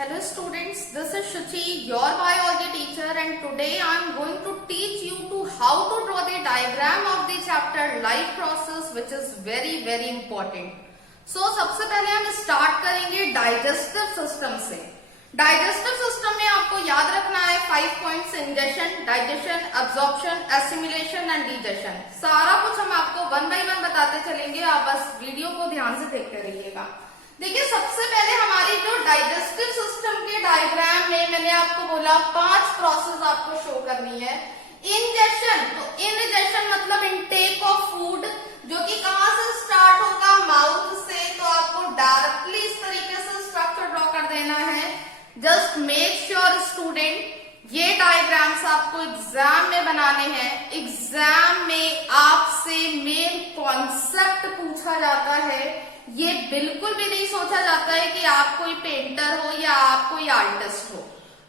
Hello students, this is Shuchi, your biology teacher, and today I am going to teach you to how to draw the diagram of the chapter life process, which is very important. So सबसे पहले हम start करेंगे digestive system से। Digestive system में आपको याद रखना है 5 points: ingestion, digestion, absorption, assimilation and digestion. सारा कुछ हम आपको वन बाय वन बताते चलेंगे, आप बस वीडियो को ध्यान से देखते रहिएगा। देखिए, सबसे पहले हमारी जो डाइजेस्टिव सिस्टम के डायग्राम में मैंने आपको बोला 5 प्रोसेस आपको शो करनी है। इंजेशन, तो इंजेशन मतलब इनटेक ऑफ फूड, जो कि कहां से स्टार्ट होगा, माउथ से। तो आपको डायरेक्टली इस तरीके से स्ट्रक्चर ड्रॉ कर देना है। जस्ट मेक श्योर स्टूडेंट, ये डायग्राम्स आपको एग्जाम में बनाने हैं। एग्जाम में आपसे मेन कॉन्सेप्ट पूछा जाता है। ये बिल्कुल भी नहीं सोचा जाता है कि आप कोई पेंटर हो या आप कोई आर्टिस्ट हो।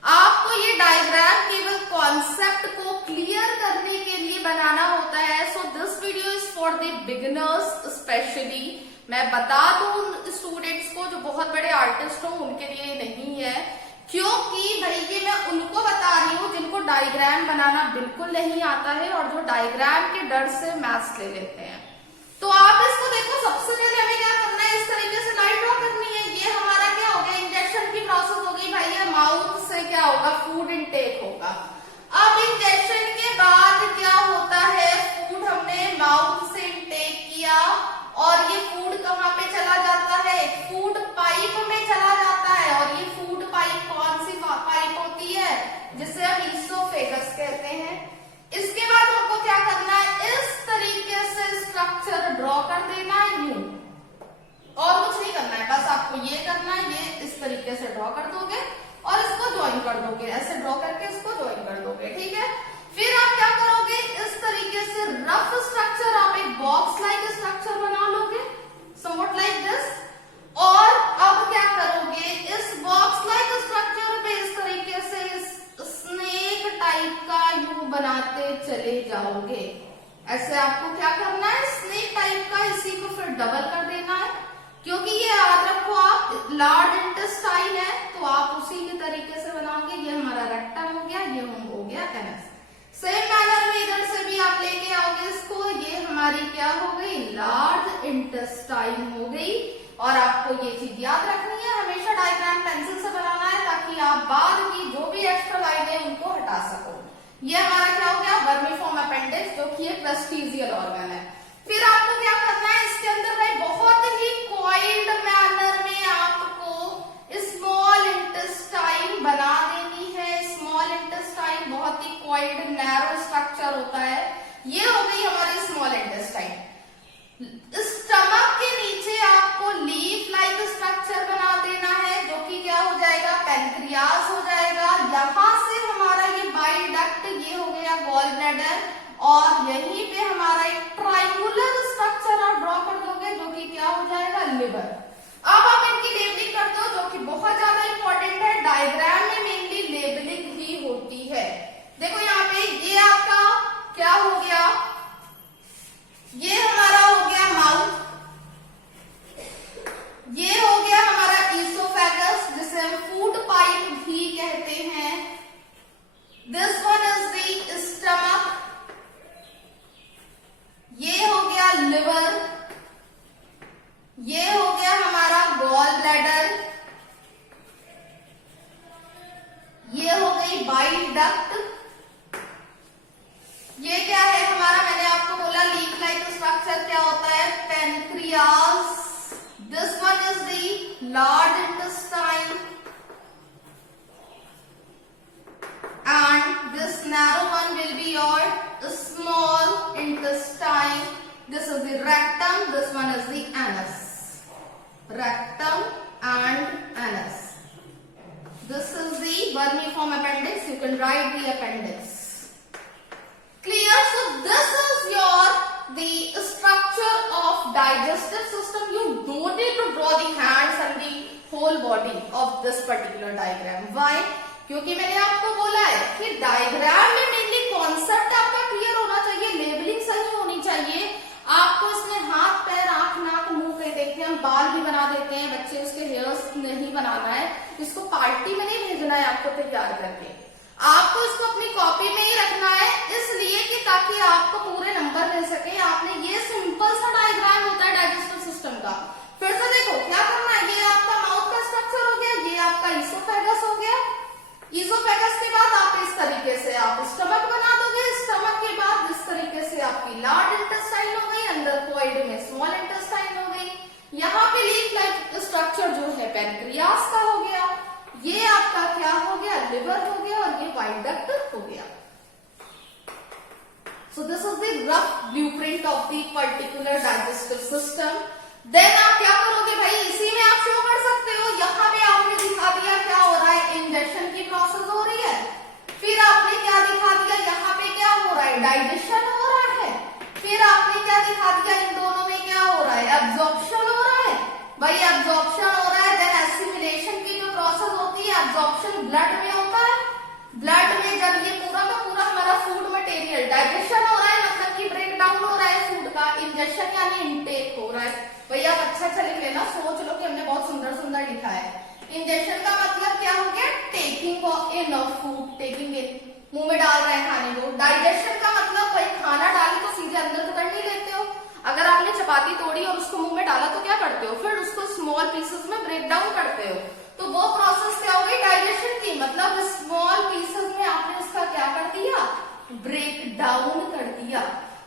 आपको ये डायग्राम केवल कॉन्सेप्ट को क्लियर करने के लिए बनाना होता है। So this video is for the beginners specially. मैं बता दूं स्टूडेंट्स को जो बहुत बड़े आर्टिस्ट हो उनके लिए नहीं है, क्योंकि भाई ये मैं उनको बता रही हूँ जिनको डायग्राम बनाना बिल्कुल नहीं आता है और जो डायग्राम के डर से मैथ्स ले लेते हैं। तो आप इसको देखो, सबसे पहले हमें क्या करना है, इस तरीके से लाइन ड्रॉ करनी है। ये हमारा क्या हो गया, इंजेक्शन की प्रोसेस हो गई भाई। ये माउथ से क्या होगा, फूड इनटेक होगा। अब इंजेक्शन के बाद क्या होता है, फूड हमने माउथ से इनटेक किया और ये फूड कहाँ पे चला जाता है, फूड पाइप में चला जाता है। और ये फूड पाइप कौन सी पाइप होती है, जिसे हम ईसोफेगस कहते हैं। इसके बाद हमको क्या करना है, इस तरीके से स्ट्रक्चर ड्रॉ कर देना है यूं, और कुछ नहीं करना है, बस आपको ये करना है। ये इस तरीके से ड्रॉ कर दोगे और इसको ज्वाइन कर दोगे, ऐसे ड्रॉ करके इसको ज्वाइन कर दोगे, ठीक है। फिर आप क्या करोगे, इस तरीके से रफ स्ट्रक्चर, आप एक बॉक्स लाइक स्ट्रक्चर बना लोगे, समवट लाइक दिस। और अब क्या करोगे, इस बॉक्स लाइक स्ट्रक्चर पे इस तरीके से स्नेक टाइप का यू बनाते चले जाओगे। ऐसे आपको क्या करना है, स्नेक टाइप का, इसी को फिर डबल कर देना है, क्योंकि ये याद रखो आप लार्ज इंटेस्टाइन है, तो आप उसी के तरीके से बनाओगे। ये हमारा रेक्टम हो गया, ये हो गया एनएस। सेम मैनर में इधर से भी आप लेके आओगे इसको। ये हमारी क्या हो गई, लार्ज इंटेस्टाइन हो गई। और आपको ये चीज याद रखनी है, हमेशा डायग्राम पेंसिल से बनाना है, ताकि आप बाद की जो भी एक्स्ट्रा लाइन है उनको हटा सको। ये हमारा क्या हो गया, वर्मीफॉर्म अपेंडिक्स, जो कि एक वेस्टिजियल ऑर्गन है। फिर आपको क्या करना है, इसके अंदर भाई बहुत ही कॉइल्ड मैनर में आपको स्मॉल इंटेस्टाइन बना देनी है। स्मॉल इंटेस्टाइन बहुत ही कॉइल्ड नैरो स्ट्रक्चर होता है। ये हो गई हमारी स्मॉल इंटेस्टाइन। स्टमक के नीचे आपको लीफ लाइक स्ट्रक्चर बना देना है, जो कि क्या हो जाएगा, पैनक्रियास हो जाएगा। यहां से हमारा ये बाइल डक्ट, ये हो गया गॉल ब्लैडर, और यहीं पे हमारा एक ट्राइंगुलर स्ट्रक्चर आप ड्रॉ कर दोगे, जो कि क्या हो जाएगा, लिवर। अब आप इनकी लेबलिंग कर दो, जो कि बहुत ज्यादा इंपॉर्टेंट है। डायग्राम में मेनली लेबलिंग ही होती है। देखो यहाँ पे ये आपका क्या हो गया, ये हमारा हो गया माउथ, ये हो गया हमारा ईसोफेगस, जिसे हम फूड पाइप भी कहते हैं। This one is the stomach, ये हो गया लिवर, ये हो गया हमारा गॉल ब्लैडर, ये हो गई बाइल डक्ट, ये क्या है हमारा, मैंने आपको बोला लीफ लाइक स्ट्रक्चर क्या होता है, pancreas. This one is the large intestine and this narrow one will be your small intestine. This is the rectum, this one is the anus. Rectum and anus. This is the vermiform appendix, you can write the appendix. Clear? So this is the structure of digestive system. You don't need to draw the hands and the whole body of this particular diagram. Why? क्योंकि मैंने आपको बोला है कि diagram में mainly concept आपका clear होना चाहिए, लेबलिंग सही होनी चाहिए। आपको इसमें हाथ पैर आंख नाक मुंह कहीं देखते हैं, हम बाल भी बना देते हैं बच्चे, उसके हेयर्स नहीं बनाना है, इसको पार्टी में नहीं भेजना है आपको तैयार करके, आपको इसको अपनी कॉपी में ही रखना है, इसलिए कि ताकि आपको पूरे नंबर मिल सके। आपने ये सिंपल सा डायग्राम होता है डाइजेस्टिव सिस्टम का। फिर से देखो क्या करना है, ये आपका माउथ का स्ट्रक्चर हो गया, ये आपका ईसोफेगस हो गया, ईसोफेगस के बाद आप इस तरीके से आप स्टमक बना दोगे, स्टमक के बाद इस तरीके से आपकी लार्ज इंटेस्टाइन हो गई, अंदर कोइड में स्मॉल इंटेस्टाइन हो गई, यहाँ पे लीफ लाइक स्ट्रक्चर जो है पेनक्रियास का हो गया, ये आपका क्या हो गया, लिवर हो गया, और ये वाइट डक्ट हो गया। So this is the rough blueprint of the particular digestive system. Then आप क्या करोगे भाई, इसी में आप शो कर सकते हो, यहाँ पे आपने दिखा दिया क्या हो रहा है, इंजेक्शन की प्रोसेस हो रही है, फिर आपने क्या दिखा दिया, यहाँ पे क्या हो रहा है, डाइजेशन हो रहा है, फिर आपने क्या दिखा दिया, इन दोनों में क्या हो रहा है, एब्जॉर्प्शन हो रहा है, भाई एब्जॉर्प्शन हो रहा है, देन एसिमिलेशन की जो प्रोसेस होती है, एब्जॉर्प्शन ब्लड में होता है, ब्लड में जब ये पूरा का पूरा हमारा फूड मटेरियल डाइजेशन हो रहा है, मतलब कि ब्रेक डाउन हो रहा है फूड का, इंजेक्शन यानी इनटेक हो रहा है। भैया आप अच्छा लिख लेना, सोच लो कि हमने बहुत सुंदर सुंदर लिखा है। इंजेक्शन का मतलब क्या हो गया, taking in of food, taking in, मुंह में डाल रहे हैं खाने को। डाइजेशन का मतलब भाई खाना डाली तो सीधे अंदर तो कर नहीं लेते हो, अगर आपने चपाती तोड़ी और उसको मुंह में डाला तो क्या करते हो, फिर उसको स्मॉल पीसेस में ब्रेक डाउन करते हो, तो वो प्रोसेस क्या हो गई डाइजेशन की, मतलब स्मॉल पीसेस में आपने उसका क्या कर दिया, ब्रेक डाउन कर दिया।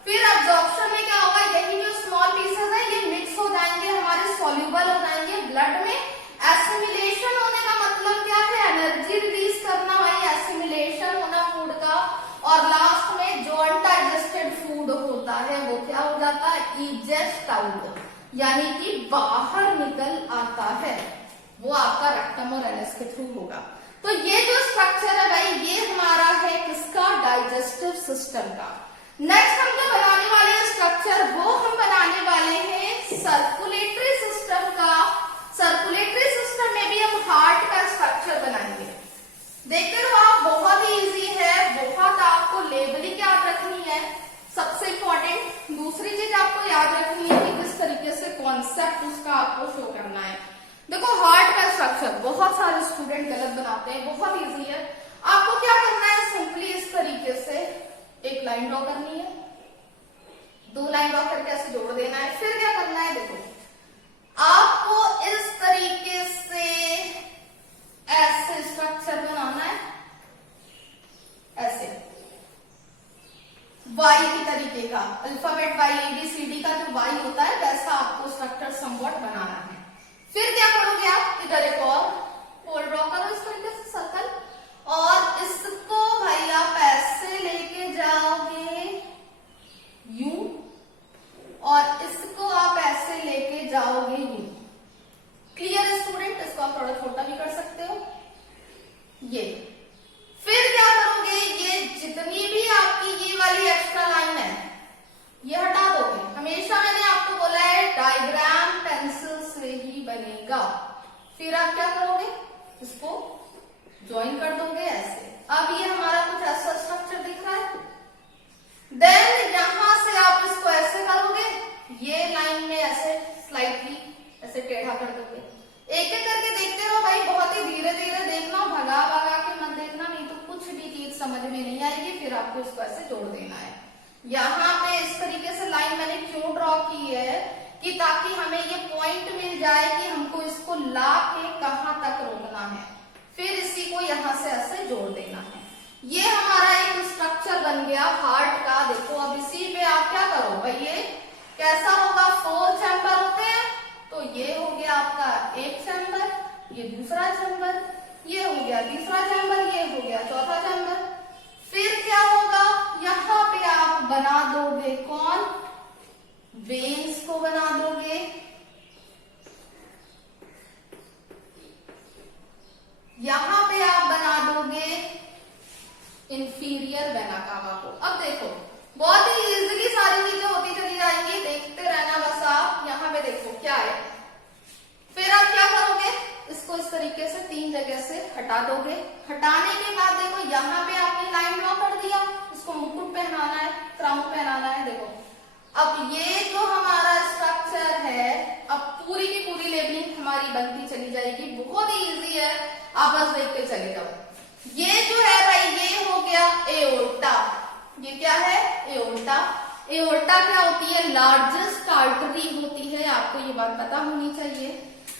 फिर एब्जॉर्प्शन में क्या होगा, यही जो स्मॉल पीसेस है ये मिक्स हो जाएंगे, हमारे सॉल्यूबल हो जाएंगे ब्लड में। एसिमिलेशन होने का मतलब क्या है, एनर्जी रिलीज करना, भाई एसिमिलेशन होना फूड का, और लास्ट में जो अनडाइजेस्टेड फूड होता है वो क्या हो जाता है, इजेस्ट आउट, यानी कि बाहर निकल आता है, वो आपका रेक्टम और एनएस के थ्रू होगा। तो ये जो स्ट्रक्चर है भाई, ये हमारा है किसका, डाइजेस्टिव सिस्टम का। नेक्स्ट हम जो बनाने वाले हैं स्ट्रक्चर, वो हम बनाने वाले हैं सर्कुलेटरी सिस्टम का। सर्कुलेटरी सिस्टम में भी हम हार्ट का स्ट्रक्चर बनाएंगे। देखते रहो आप, बहुत ही इजी है, बहुत आपको लेबलिंग याद रखनी है, सबसे इंपॉर्टेंट। दूसरी चीज आपको याद रखनी है कि किस तरीके से कॉन्सेप्ट उसका आपको शो करना है। देखो हार्ट का स्ट्रक्चर बहुत सारे स्टूडेंट गलत बनाते हैं, बहुत इजी है। आपको क्या करना है, सिंपली इस तरीके से एक लाइन ड्रॉ करनी है, दो लाइन ड्रॉ करके ऐसे जोड़ देना है। फिर क्या करना है, देखो आपको इस तरीके से ऐसे स्ट्रक्चर बनाना है, ऐसे वाई की तरीके का, अल्फाबेट वाई, ABCD का जो वाई होता है वैसा आपको स्ट्रक्चर समवॉट बनाना है। फिर क्या करोगे आप, इधर एक और होल ड्रॉ करो इस तरीके से सर्कल, और इसको भाई आप ऐसे लेके जाओगे यूं, और इसको आप ऐसे लेके जाओगे यूं। क्लियर स्टूडेंट, इसको आप थोड़ा छोटा भी कर सकते हो ये। फिर क्या करोगे, ये जितनी भी आपकी ये वाली एक्स्ट्रा लाइन है ये हटा दोगे। हमेशा मैंने आपको बोला है डायग्राम पेंसिल से ही बनेगा। फिर आप क्या करोगे, इसको ज्वाइन कर दोगे ऐसे। अब ये हमारा कुछ ऐसा स्ट्रक्चर दिख रहा है। देन यहां से आप इसको ऐसे करोगे, ये लाइन में ऐसे स्लाइटली ऐसे टेढ़ा कर दोगे। एक एक करके देखते रहो भाई, बहुत ही धीरे धीरे देखना, भगा भगा के मत देखना, नहीं तो कुछ भी चीज समझ में नहीं आएगी। फिर आपको इसको ऐसे जोड़ देना है। यहाँ पे इस तरीके से लाइन मैंने क्यों ड्रॉ की है कि ताकि हमें ये पॉइंट मिल जाए कि हमको इसको ला के कहाँ तक रोकना है, फिर इसी को यहाँ से ऐसे जोड़ देना है। ये हमारा एक स्ट्रक्चर बन गया हार्ट का। देखो अब इसी पे आप क्या करो भाई, ये कैसा होगा, 4 चैम्बर होते हैं, तो ये हो गया आपका एक चैम्बर, ये दूसरा चैम्बर, ये हो गया तीसरा चैम्बर, ये हो गया चौथा चैम्बर। फिर क्या होगा, यहाँ पे आप बना दोगे कौन, वेन्स को बना दोगे। यहां पे आप बना दोगे इंफीरियर वेना कावा को। अब देखो बहुत ही इजीली सारी चीजें होती चली जाएंगी, देखते रहना बस आप। यहाँ पे देखो क्या है, फिर आप क्या करोगे, इसको इस तरीके से 3 जगह से हटा दोगे। हटाने के बाद देखो यहाँ पे आपने लाइन ड्रॉ कर दिया, इसको मुकुट पहनाना है, क्राउन पहनाना है। देखो अब ये जो हमारा स्ट्रक्चर है, अब पूरी की पूरी लेबलिंग हमारी बनती चली जाएगी, बहुत ही इजी है, आप बस देखते चले जाओ। ये जो है भाई, ये हो गया एओर्टा। ये क्या है? एओर्टा। एओर्टा क्या होती है? लार्जेस्ट आर्टरी होती है, आपको ये बात पता होनी चाहिए।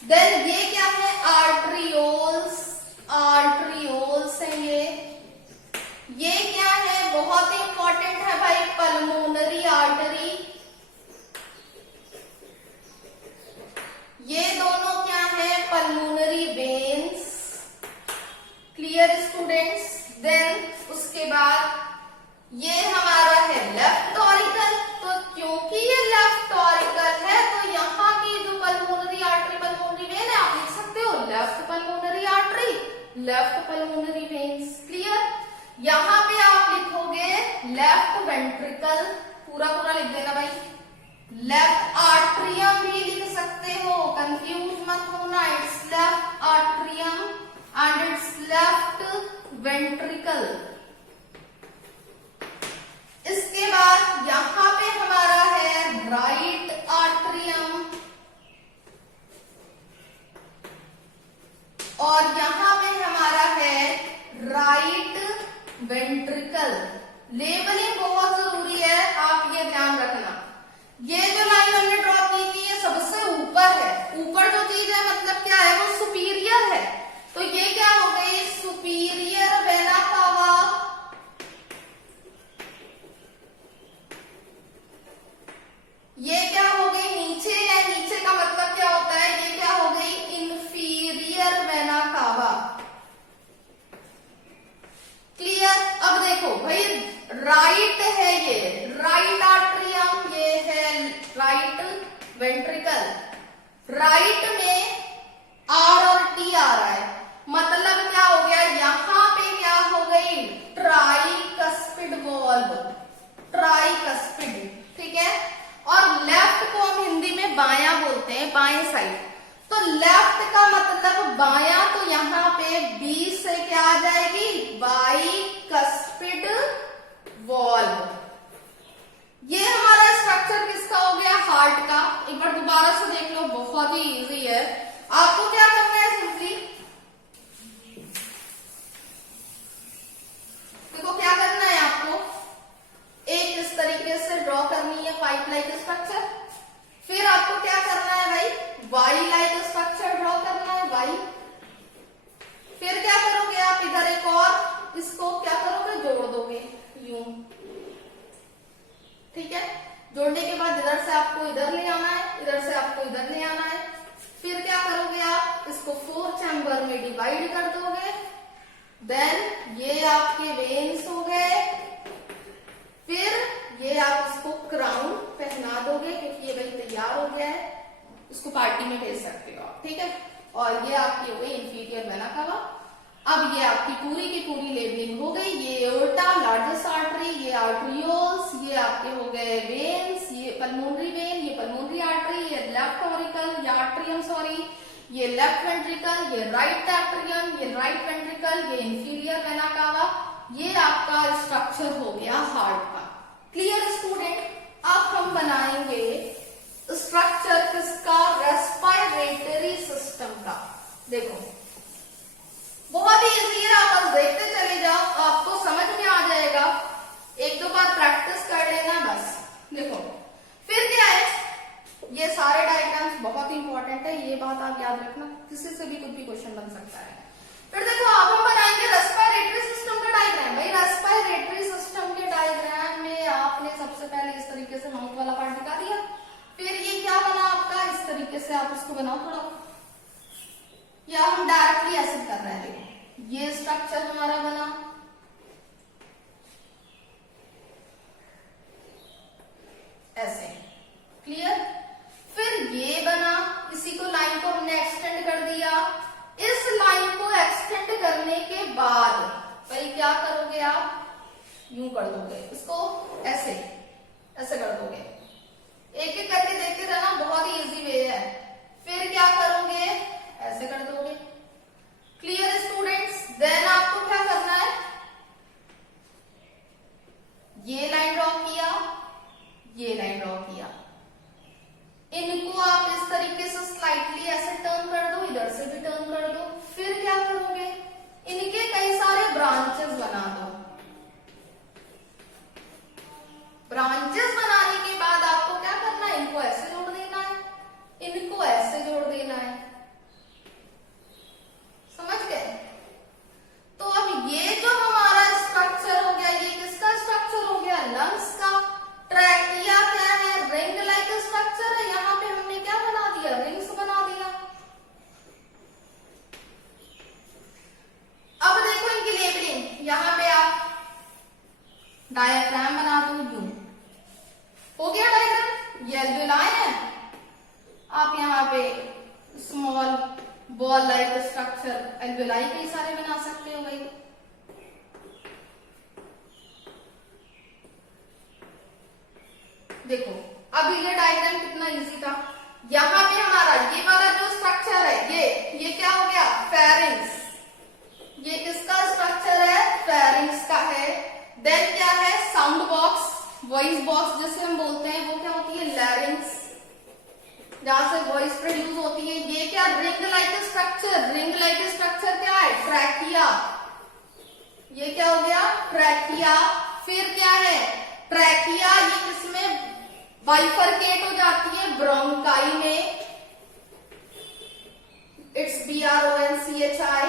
देन ये क्या है? आर्टरियोल्स। आर्टरियोल्स है ये क्या है? बहुत ही इंपॉर्टेंट है भाई, पल्मोनरी आर्टरी। ये दोनों क्या है? Pulmonary veins. Clear students? Then उसके बाद ये हमारा है लेफ्ट ऑरिकल। तो क्योंकि ये लेफ्ट ऑरिकल है, तो यहाँ की जो पल्मोनरी आर्टरी, पल्मोनरी वेन है, आप लिख सकते हो left pulmonary artery, left pulmonary veins. Clear? यहाँ पे आप लिखोगे लेफ्ट वेंट्रिकल, पूरा पूरा लिख देना भाई। लेफ्ट आर्ट्रियम भी लिख सकते हो, कंफ्यूज मत होना, it's left atrium and it's left ventricle. इसके बाद यहां पे हमारा है राइट आर्ट्रियम और यहां पे हमारा है राइट वेंट्रिकल। लेबलिंग बहुत जरूरी है, आप ये ध्यान रखना। ये जो लाइन हमने ड्रॉ की थी, ये सबसे ऊपर है। ऊपर जो चीज है मतलब क्या है? वो सुपीरियर है। तो ये क्या हो गई? Superior vena cava. ये क्या हो गई? नीचे है। नीचे का मतलब क्या होता है? ये क्या हो गई? Inferior vena cava. क्लियर? अब देखो भाई, राइट है ये राइट आर्ट्रियम, ये है राइट वेंट्रिकल। राइट में आर और टी आ रहा है, मतलब क्या हो गया? यहां पे क्या हो गई? Tricuspid valve. ट्राइकस्पिड, ठीक है। और लेफ्ट को हम हिंदी में बायां बोलते हैं, बाएं साइड। तो लेफ्ट का मतलब बायां, तो यहाँ पे बी से क्या आ जाएगी? Bicuspid valve. ये हमारा स्ट्रक्चर किसका हो गया? हार्ट का। एक बार दोबारा से देख लो, बहुत ही इजी है। आपको क्या करना है? सिंपली देखो क्या करना है आपको। एक इस तरीके से ड्रॉ करनी है पाइप लाइक स्ट्रक्चर। फिर आपको क्या करना है भाई? वाई लाइक स्ट्रक्चर ड्रॉ करना है, वाई। फिर क्या करोगे आप? इधर एक और इसको क्या करोगे? जोड़ दोगे यूं, ठीक है। जोड़ने के बाद इधर से आपको इधर ले आना है, इधर से आपको इधर ले आना है। फिर क्या करोगे आप? इसको 4 चैम्बर में डिवाइड कर दोगे। देन ये आपके वेन्स हो गए। फिर ये आप इसको क्राउन पहना दोगे, क्योंकि ये भाई तैयार हो गया है, इसको पार्टी में भेज सकते हो आप, ठीक है। और ये आपकी हो गई इंफीरियर वेना कावा। अब ये आपकी पूरी की पूरी लेबलिंग हो गई। ये एओर्टा, लार्जेस्ट आर्टरी, ये आर्टरियोल्स, ये आपके हो गए वेन्स, ये पल्मोनरी वेन, ये पल्मोनरी आर्टरी, ये लेफ्ट ऑरिकल, ये आर्ट्रियम सॉरी, ये लेफ्ट वेंट्रिकल, ये राइट आर्ट्रियम, ये राइट वेंट्रिकल, ये इंफीरियर वेना कावा। ये आपका स्ट्रक्चर हो गया हार्ट का। Clear student? अब हम बनाएंगे स्ट्रक्चर किसका? रेस्पिरेटरी सिस्टम का। देखो बहुत ही इजी है, आप बस देखते चले जाओ, आपको समझ में आ जाएगा। एक दो बार प्रैक्टिस कर लेना बस। देखो फिर क्या है, ये सारे डायग्राम्स बहुत इंपॉर्टेंट है, ये बात आप याद रखना, किसी से भी कुछ भी क्वेश्चन बन सकता है। फिर देखो अब हम बनाएंगे रेस्पिरेटरी सिस्टम का डायग्राम। भाई रेस्पिरेटरी सिस्टम के डायग्राम में आपने सबसे पहले इस तरीके से माउथ वाला पार्ट दिखा दिया। फिर ये क्या बना आपका? इस तरीके से आप इसको बनाओ थोड़ा, या हम डायरेक्टली ऐसे कर रहे हैं। ये स्ट्रक्चर हमारा बना, ऐसे। क्लियर? फिर ये बना, इसी को लाइन को हमने एक्सटेंड कर दिया। इस लाइन को एक्सटेंड करने के बाद भाई क्या करोगे आप? यूं कर दोगे इसको, ऐसे ऐसे कर दोगे। एक एक करके देखते रहना, बहुत ही इजी वे है। फिर क्या करोगे? ऐसे कर दोगे। Clear students? देन आपको क्या करना है? ये लाइन ड्रॉ किया, ये लाइन ड्रॉ किया। देखो अभी ये डायग्राम कितना इजी था। यहाँ पे हमारा ये वाला जो स्ट्रक्चर है ये क्या हो गया, फेरिंग्स। ये किसका स्ट्रक्चर है, फेरिंग्स का है। देन क्या है, साउंड बॉक्स, वॉइस बॉक्स जिसे हम बोलते हैं, वो क्या होती है, लैरिंग्स, जहां से वॉइस प्रोड्यूस होती है। ये क्या, ring like structure. Ring like structure क्या है, ट्रैकिया। ये क्या हो गया, ट्रैकिया। फिर क्या है, ट्रैकिया ये किसमें बाइफरकेट हो जाती है, ब्रोंकाई में। It's BRONCHI।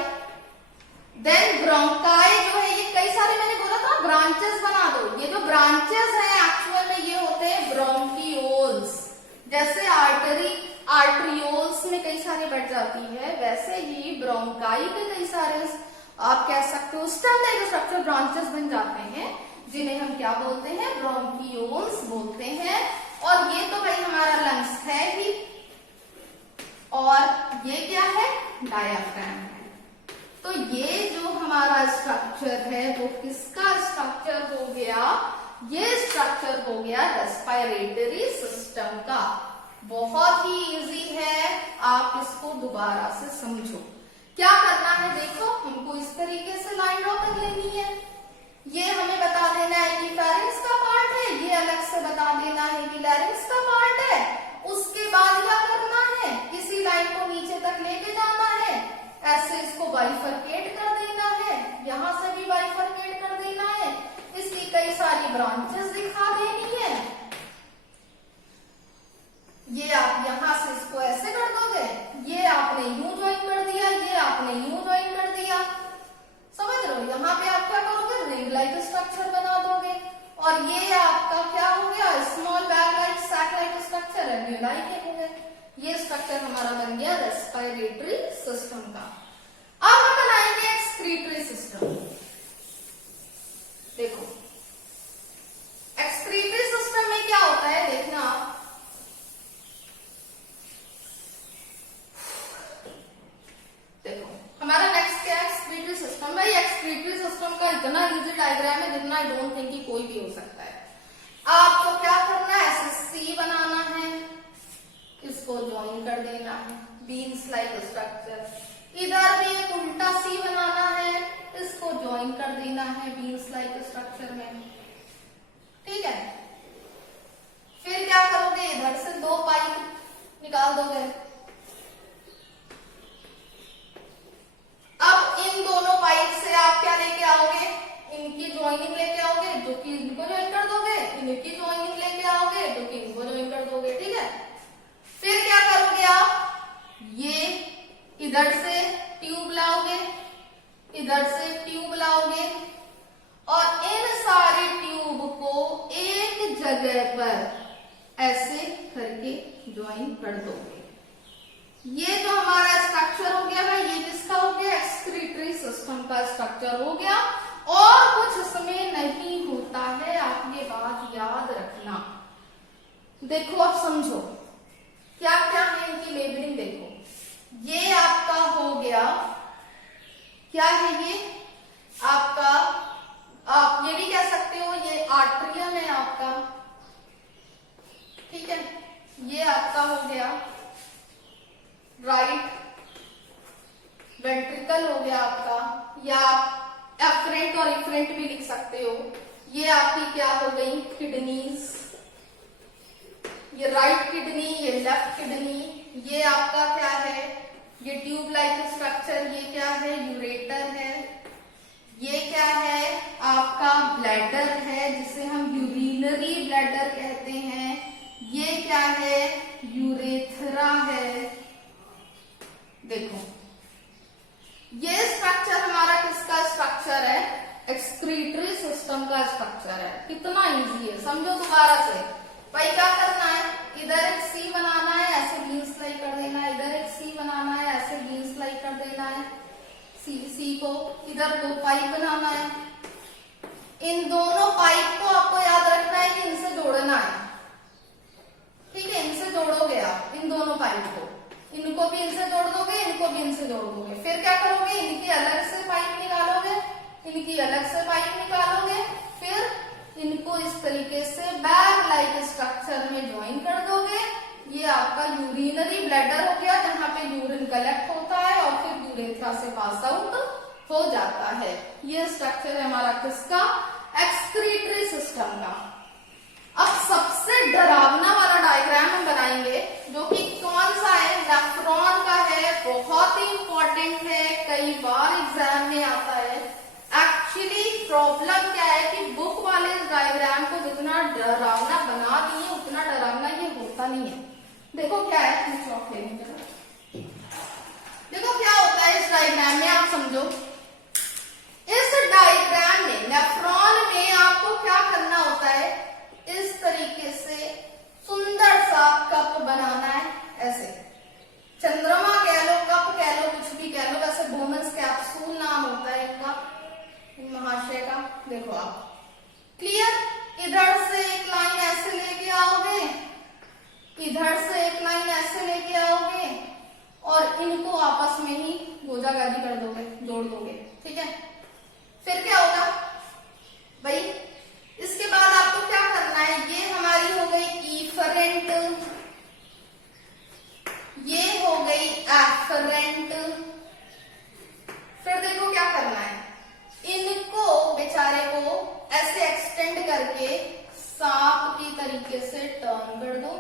देन ब्रोंकाई जो है, ये कई सारे मैंने बोला था ब्रांचेस बना दो। ये जो ब्रांचेस हैं एक्चुअल में ये होते हैं ब्रोंकियोल्स। जैसे आर्टरियोल्स में कई सारे बढ़ जाती है, वैसे ही ब्रोंकाई के कई सारे आप कह सकते हो स्टेम लाइक स्ट्रक्चर ब्रांचेस बन जाते हैं, जिन्हें हम क्या बोलते हैं, ब्रोंकियोल्स बोलते हैं। और ये तो भाई हमारा लंग्स है ही, और ये क्या है, डायाफ्राम है। तो ये जो हमारा स्ट्रक्चर है वो किसका स्ट्रक्चर हो गया, ये स्ट्रक्चर हो गया रेस्पिरेटरी सिस्टम का। बहुत ही इजी है, आप इसको दोबारा से समझो। क्या करना है, देखो हमको इस तरीके से लाइन ड्रॉ कर लेनी है। ये हमें बता देना है कि फेरिंग्स का पार्ट है, ये अलग से बता देना है कि लैरिंग्स का पार्ट है। उसके बाद क्या करना है, इसी लाइन को नीचे तक लेके जाना है, ऐसे इसको बाइफरकेट कर देना है, यहां से भी बाइफरकेट कर देना है, इसकी कई सारी ब्रांचेस दिखा देनी है। ये आप यहां से इसको ऐसे कर दोगे, ये आपने यूं ज्वाइन कर दिया, ये आपने यूं ज्वाइन कर दिया, समझ रहे हो। यहाँ पे आप क्या करोगे, रिंग लाइक स्ट्रक्चर बना दोगे, और ये आपका क्या हो गया, small bag like sac like structure है, न्यूलाइक हो गया। ये स्ट्रक्चर हमारा बन गया रेस्पिरेटरी सिस्टम का। अब हम बनाएंगे एक्सक्रीटरी सिस्टम। देखो एक्सक्रीटरी सिस्टम में क्या होता है, देखना आप, देखो हमारा नेक्स्ट क्या है, एक्सक्रीटरी सिस्टम। भाई एक्सक्रीटरी सिस्टम का इतना इजी डायग्राम है जितना आई डोंट थिंक कि कोई भी हो सकता है। आपको क्या करना है, SSC बनाना है, इसको ज्वाइन कर देना है, बीन्स लाइक स्ट्रक्चर। इधर भी एक उल्टा C बनाना है, इसको ज्वाइन कर देना है बीन्स लाइक स्ट्रक्चर में, ठीक है। फिर क्या करोगे, इधर से 2 पाइप निकाल दोगे। अब इन दोनों पाइप से आप क्या लेके आओगे, इनकी ज्वाइनिंग लेके आओगे, जो कि इनको ज्वाइन कर दोगे, इनकी ज्वाइनिंग लेके आओगे, जो कि इनको ज्वाइन कर दोगे, ठीक है। फिर क्या करोगे आप, ये इधर से ट्यूब लाओगे, इधर से ट्यूब लाओगे, और इन सारे ट्यूब को एक जगह पर ऐसे करके ज्वाइन कर दोगे। ये जो हमारा स्ट्रक्चर हो गया भाई, ये किसका हो गया, एक्सक्रीटरी सिस्टम का स्ट्रक्चर हो गया। और कुछ इसमें नहीं होता है, आप ये बात याद रखना। देखो अब समझो क्या क्या है इनकी लेबलिंग। देखो ये आपका हो गया, क्या है ये आपका, आप ये भी कह सकते हो ये आर्ट्रियम है आपका, ठीक है। ये आपका हो गया राइट वेंट्रिकल हो गया आपका, या आप एफरेंट और इफरेंट भी लिख सकते हो। ये आपकी क्या हो गई, किडनीज, ये राइट किडनी, ये लेफ्ट किडनी। ये आपका क्या है, ये ट्यूब लाइक स्ट्रक्चर, ये क्या है, यूरेटर है। ये क्या है, आपका ब्लैडर है, जिसे हम यूरिनरी ब्लैडर कहते हैं। ये क्या है, यूरेथ्रा है। देखो ये स्ट्रक्चर हमारा किसका स्ट्रक्चर है, एक्सक्रीटरी सिस्टम का स्ट्रक्चर है। कितना इजी है, समझो दोबारा से। भाई क्या करना है, इधर एक C बनाना है, ऐसे बीन स्लाइड कर देना है, इधर एक C बनाना है, ऐसे बीन स्लाइड कर देना है, C को इधर 2 पाइप बनाना है। इन दोनों पाइप को आपको याद रखना है कि इनसे जोड़ना है, ठीक है। इनसे जोड़ोगे आप इन दोनों पाइप को, इनको भी इनसे जोड़ दोगे, इनको भी इनसे जोड़ दोगे। फिर क्या करोगे, इनकी अलग से पाइप निकालोगे, इनकी अलग से पाइप निकालोगे, फिर इनको इस तरीके से बैग लाइक स्ट्रक्चर ये स्ट्रक्चर है हमारा किसका? एक्सक्रीटरी सिस्टम का। अब सबसे डरावना वाला डायग्राम हम बनाएंगे, जो कि कौन सा है? नेफ्रॉन का है। बहुत ही इंपॉर्टेंट है, कई बार एग्जाम में आता है। एक्चुअली प्रॉब्लम क्या है कि बुक वाले इस डायग्राम को जितना डरावना बना दिए उतना डरावना ये होता नहीं है। देखो क्या है, चौक ले लीजिए। देखो क्या होता है इस डायग्राम में, आप समझो। इस डायग्राम में नेफ्रॉन में आपको क्या करना होता है? इस तरीके से सुंदर सा कप बनाना है, ऐसे चंद्रमा कह लो, कप कह लो, कुछ भी कह लो। वैसे बोमन्स कैप्सूल नाम होता है इनका, महाशय का। देखो आप क्लियर। इधर से एक लाइन ऐसे लेके आओगे, इधर से एक लाइन ऐसे लेके आओगे और इनको आपस में ही गोजागाजी कर दोगे, जोड़ दोगे। ठीक है, फिर क्या होगा भाई? इसके बाद आपको क्या करना है? ये हमारी हो गई इफरेंट, ये हो गई एफरेंट। फिर देखो क्या करना है, इनको बेचारे को ऐसे एक्सटेंड करके सांप की तरीके से टर्न कर दो।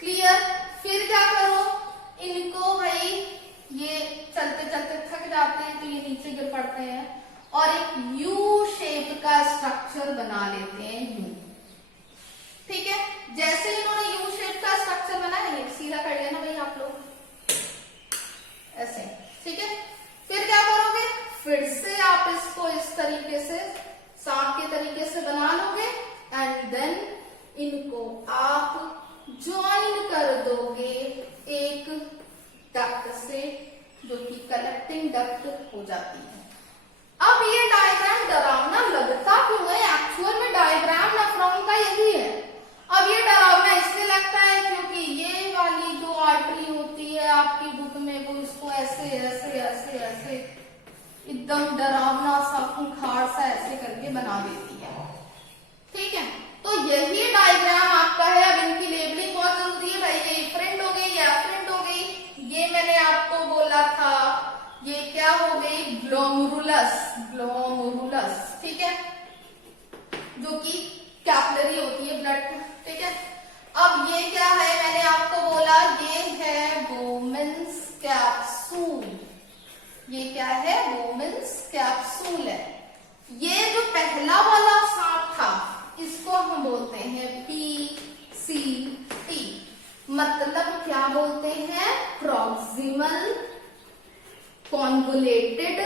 क्लियर। फिर क्या करो, इनको भाई ये चलते चलते थक जाते हैं तो ये नीचे गिर पड़ते हैं और एक यू शेप का स्ट्रक्चर बना लेते हैं, यू। ठीक है, जैसे इन्होंने यू शेप का स्ट्रक्चर बनाया, ये सीधा कर लिया ना भाई आप लोग, ऐसे। ठीक है, फिर क्या करोगे? फिर से आप इसको इस तरीके से सांप के तरीके से बना लोगे एंड देन इनको आप ज्वाइन कर दोगे एक डक्ट से, जो कि कलेक्टिंग डक्ट हो जाती है। अब ये डायग्राम डरावना लगता क्यों है? एक्चुअल में डायग्राम नेफ्रॉन का यही है। अब ये डरावना इसलिए लगता है क्योंकि ये वाली जो आर्टरी होती है आपकी बुक में, वो इसको ऐसे ऐसे ऐसे ऐसे एकदम डरावना सा खूंखार सा ऐसे करके बना देती है। ठीक है, तो यही डायग्राम आपका है। अब इनकी लेबलिंग बहुत जरूरी है भाई। ये इफरेंट हो गई, ये एफरेंट हो गई, ये मैंने आपको बोला था ये क्या हो गई? Glomerulus, glomerulus. ठीक है, जो कि कैपिलरी होती है ब्लड। ठीक है, अब ये क्या है? मैंने आपको बोला ये है बोमेन्स कैप्सूल। ये क्या है? बोमेन्स कैप्सूल है। ये जो पहला वाला सांप था इसको हम बोलते हैं PCT। मतलब क्या बोलते हैं? Proximal convoluted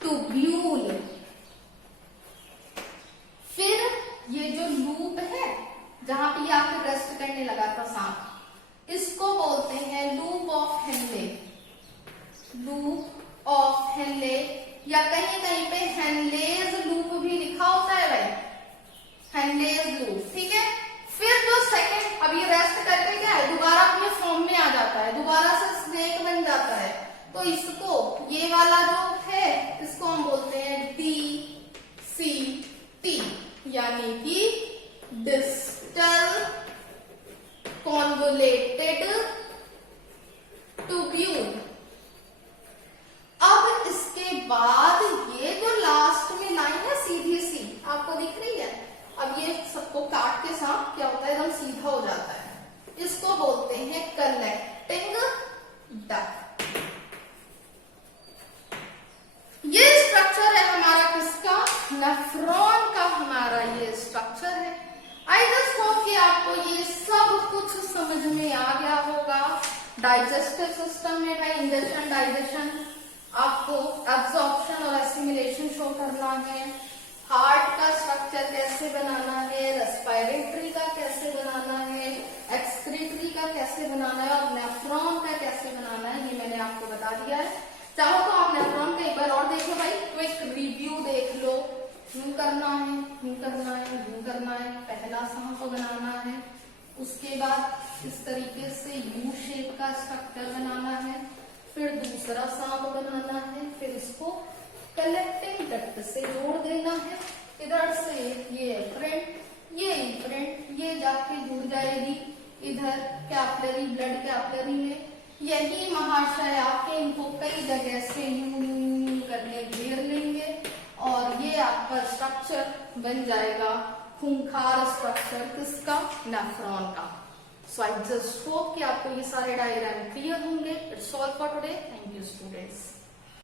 tubule. फिर ये जो लूप है जहां पे आपको रेस्ट करने लगा था सांप, इसको बोलते हैं loop of Henle. Loop of Henle, या कहीं कहीं पे हेनलेज लूप भी लिखा होता है भाई, हेनलेज लूप। ठीक है, फिर जो सेकंड, अब ये रेस्ट करके क्या है? दोबारा अपने फॉर्म में आ जाता है, दोबारा से स्नेक बन जाता है। तो इसको, ये वाला जो है इसको हम बोलते हैं DCT, यानी कि डिस्टल कॉन्वोलेटेड ट्यूब्यूल। अब इसके बाद ये जो लास्ट में लाइन है सीधी सी आपको दिख रही है, अब ये सबको काट के सांप क्या होता है? एकदम सीधा हो जाता है। इसको बोलते हैं कलेक्टिंग डक्ट। ये स्ट्रक्चर है हमारा किसका? नेफ्रॉन का हमारा ये स्ट्रक्चर है। आई जस्ट होप कि आपको ये सब कुछ समझ में आ गया होगा। डाइजेस्टिव सिस्टम में भाई इंजेक्शन, डाइजेशन, आपको एब्जॉर्प्शन और एसिमिलेशन शो करना है। हार्ट का स्ट्रक्चर कैसे बनाना है, रेस्पिरेटरी का कैसे बनाना है, एक्सक्रीटरी का कैसे बनाना है और नेफ्रॉन का कैसे बनाना है, ये मैंने आपको बता दिया है। चाहो तो आप नेफ्रॉन का एक बार और देख लो भाई, क्विक रिव्यू देख लो। यूं करना है, यूं करना है, यूं करना है, पहला सांप बनाना है, उसके बाद इस तरीके से यू शेप का स्ट्रक्चर बनाना है, फिर दूसरा सांप बनाना है, फिर इसको कलेक्टिंग डक्ट से जोड़ देना है। इधर से ये फ्रंट, ये जाके जुड़ जाएगी इधर कैपिलरी, ब्लड कैपिलरी में। यही महाशय आके इनको कई जगह से यूं कर स्ट्रक्चर बन जाएगा खूंखार स्ट्रक्चर किसका, नेफ्रॉन का। सो आई जस्ट होप कि आपको ये सारे डायग्राम क्लियर होंगे। It's all for today. Thank you students.